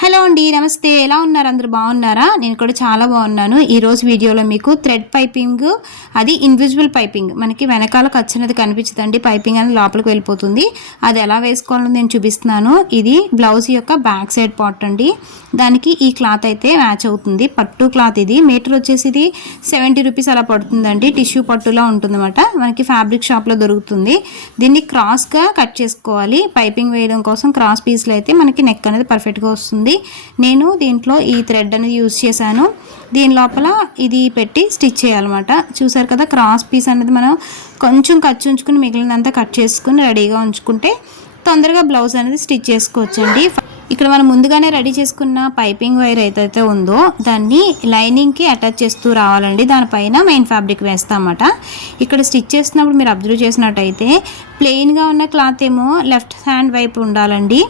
Hello అండి నమస్తే. ఎలా ఉన్నారు? అందరు బాగున్నారా? నేను కూడా చాలా బాగున్నాను. ఈరోజు వీడియోలో మీకు థ్రెడ్ పైపింగ్ అది ఇన్విజిబుల్ పైపింగ్. మనకి వెనకాల ఖర్చునది కనిపించదండి. పైపింగ్ అనేది లోపలికి వెళ్ళిపోతుంది. అది ఎలా వేసుకోవాలని నేను చూపిస్తున్నాను. ఇది బ్లౌజ్ యొక్క బ్యాక్ సైడ్ పార్ట్ అండి. దానికి ఈ క్లాత్ అయితే మ్యాచ్ అవుతుంది. పట్టు క్లాత్ ఇది. మీటర్ వచ్చేసి ఇది సెవెంటీ రూపీస్ అలా పడుతుందండి. టిష్యూ పట్టులా ఉంటుందన్నమాట. మనకి ఫ్యాబ్రిక్ షాప్లో దొరుకుతుంది. దీన్ని క్రాస్గా కట్ చేసుకోవాలి. పైపింగ్ వేయడం కోసం క్రాస్ పీస్లో అయితే మనకి నెక్ అనేది పర్ఫెక్ట్గా వస్తుంది. నేను దీంట్లో ఈ థ్రెడ్ అనేది యూజ్ చేశాను. దీని లోపల ఇది పెట్టి స్టిచ్ చేయాలన్నమాట. చూసారు కదా క్రాస్ పీస్ అనేది మనం కొంచెం ఖర్చు ఉంచుకుని మిగిలినంతా కట్ చేసుకుని రెడీగా ఉంచుకుంటే తొందరగా బ్లౌజ్ అనేది స్టిచ్ చేసుకోవచ్చండి. ఇక్కడ మనం ముందుగానే రెడీ చేసుకున్న పైపింగ్ వైర్ ఏదైతే ఉందో దాన్ని లైనింగ్కి అటాచ్ చేస్తూ రావాలండి. దానిపైన మెయిన్ ఫ్యాబ్రిక్ వేస్తామన్నమాట. ఇక్కడ స్టిచ్ చేస్తున్నప్పుడు మీరు అబ్జర్వ్ చేసినట్టయితే ప్లెయిన్గా ఉన్న క్లాత్ ఏమో లెఫ్ట్ హ్యాండ్ వైపు ఉండాలండి.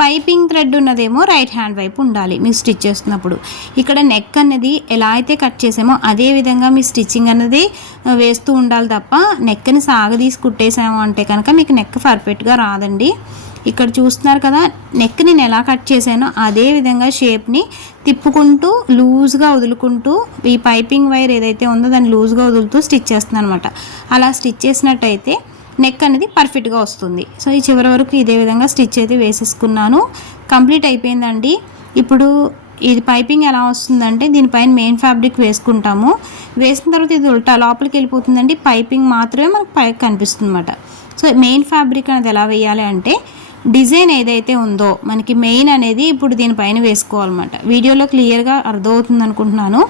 పైపింగ్ థ్రెడ్ ఉన్నదేమో రైట్ హ్యాండ్ వైపు ఉండాలి మీరు స్టిచ్ చేస్తున్నప్పుడు. ఇక్కడ నెక్ అనేది ఎలా అయితే కట్ చేసామో అదే విధంగా మీ స్టిచ్చింగ్ అనేది వేస్తూ ఉండాలి తప్ప నెక్ని సాగదీసి కుట్టేసాము అంటే కనుక మీకు నెక్ పర్ఫెక్ట్గా రాదండి. ఇక్కడ చూస్తున్నారు కదా నెక్ నేను ఎలా కట్ చేశానో అదే విధంగా షేప్ని తిప్పుకుంటూ లూజ్గా వదులుకుంటూ ఈ పైపింగ్ వైర్ ఏదైతే ఉందో దాన్ని లూజ్గా వదులుతూ స్టిచ్ చేస్తున్నాను అనమాట. అలా స్టిచ్ చేసినట్టయితే నెక్ అనేది పర్ఫెక్ట్గా వస్తుంది. సో ఈ చివరి వరకు ఇదే విధంగా స్టిచ్ అయితే వేసేసుకున్నాను. కంప్లీట్ అయిపోయిందండి. ఇప్పుడు ఇది పైపింగ్ ఎలా వస్తుందంటే దీనిపైన మెయిన్ ఫ్యాబ్రిక్ వేసుకుంటాము. వేసిన తర్వాత ఇది ఉల్టా లోపలికి వెళ్ళిపోతుందండి. పైపింగ్ మాత్రమే మనకు పైకి కనిపిస్తుంది అనమాట సో మెయిన్ ఫ్యాబ్రిక్ అనేది ఎలా వేయాలి అంటే డిజైన్ ఏదైతే ఉందో మనకి మెయిన్ అనేది ఇప్పుడు దీనిపైన వేసుకోవాలన్నమాట. వీడియోలో క్లియర్గా అర్థమవుతుంది అనుకుంటున్నాను.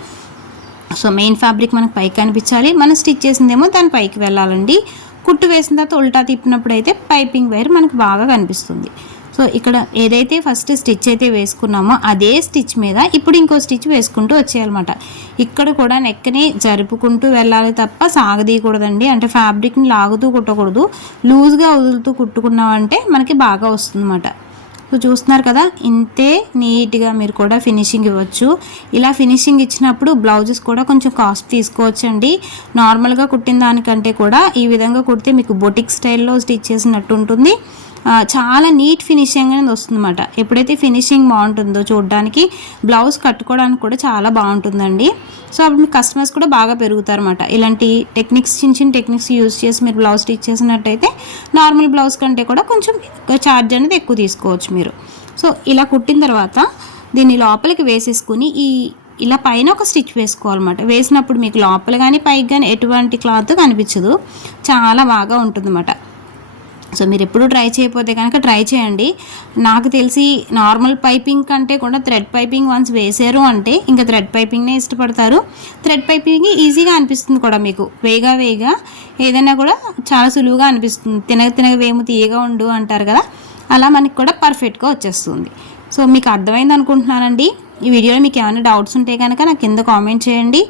సో మెయిన్ ఫ్యాబ్రిక్ మనకు పైకి కనిపించాలి. మనం స్టిచ్ చేసిందేమో దాని పైకి వెళ్ళాలండి. కుట్టు వేసిన తర్వాత ఉల్టా తిప్పినప్పుడు అయితే పైపింగ్ వైర్ మనకు బాగా కనిపిస్తుంది. సో ఇక్కడ ఏదైతే ఫస్ట్ స్టిచ్ అయితే వేసుకున్నామో అదే స్టిచ్ మీద ఇప్పుడు ఇంకో స్టిచ్ వేసుకుంటూ వచ్చేయాలన్నమాట. ఇక్కడ కూడా నెక్కని జరుపుకుంటూ వెళ్ళాలి తప్ప సాగదీయకూడదండి. అంటే ఫ్యాబ్రిక్ని లాగుతూ కుట్టకూడదు. లూజ్గా వదులుతూ కుట్టుకున్నామంటే మనకి బాగా వస్తుందన్నమాట. సో చూస్తున్నారు కదా ఇంతే నీట్గా మీరు కూడా ఫినిషింగ్ ఇవ్వచ్చు. ఇలా ఫినిషింగ్ ఇచ్చినప్పుడు బ్లౌజెస్ కూడా కొంచెం కాస్ట్ తీసుకోవచ్చండి. నార్మల్గా కుట్టిన దానికంటే కూడా ఈ విధంగా కుడితే మీకు బొటిక్ స్టైల్లో స్టిచ్ చేసినట్టు ఉంటుంది. చాలా నీట్ ఫినిషింగ్ అనేది వస్తుంది అనమాట ఎప్పుడైతే ఫినిషింగ్ బాగుంటుందో చూడడానికి బ్లౌజ్ కట్టుకోవడానికి కూడా చాలా బాగుంటుందండి. సో అప్పుడు మీ కస్టమర్స్ కూడా బాగా పెరుగుతారు అనమాట ఇలాంటి టెక్నిక్స్ చిన్న చిన్న టెక్నిక్స్ యూజ్ చేసి మీరు బ్లౌజ్ స్టిచ్ చేసినట్టయితే నార్మల్ బ్లౌజ్ కంటే కూడా కొంచెం ఛార్జ్ అనేది ఎక్కువ తీసుకోవచ్చు మీరు. సో ఇలా కుట్టిన తర్వాత దీన్ని లోపలికి వేసేసుకుని ఈ ఇలా పైన ఒక స్టిచ్ వేసుకోవాలన్నమాట. వేసినప్పుడు మీకు లోపల కానీ పైకి కానీ ఎటువంటి క్లాత్ కనిపించదు. చాలా బాగా ఉంటుందన్నమాట. సో మీరు ఎప్పుడు ట్రై చేయకపోతే కనుక ట్రై చేయండి. నాకు తెలిసి నార్మల్ పైపింగ్ కంటే కూడా థ్రెడ్ పైపింగ్ వన్స్ వేసారు అంటే ఇంకా థ్రెడ్ పైపింగ్నే ఇష్టపడతారు. థ్రెడ్ పైపింగ్ ఈజీగా అనిపిస్తుంది కూడా మీకు. వేగా వేగా ఏదైనా కూడా చాలా సులువుగా అనిపిస్తుంది. తినగ తినగ వేము తీయగా ఉండు అంటారు కదా అలా మనకి కూడా పర్ఫెక్ట్గా వచ్చేస్తుంది. సో మీకు అర్థమైంది అనుకుంటున్నానండి ఈ వీడియోలో మీకు ఏమైనా డౌట్స్ ఉంటే కనుక నాకు కింద కామెంట్ చేయండి.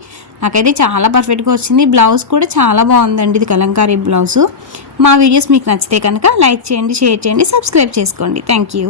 నాకైతే చాలా పర్ఫెక్ట్గా వచ్చింది. బ్లౌజ్ కూడా చాలా బాగుందండి. ఇది కలంకారీ బ్లౌజు. మా వీడియోస్ మీకు నచ్చితే కనుక లైక్ చేయండి షేర్ చేయండి సబ్స్క్రైబ్ చేసుకోండి. Thank you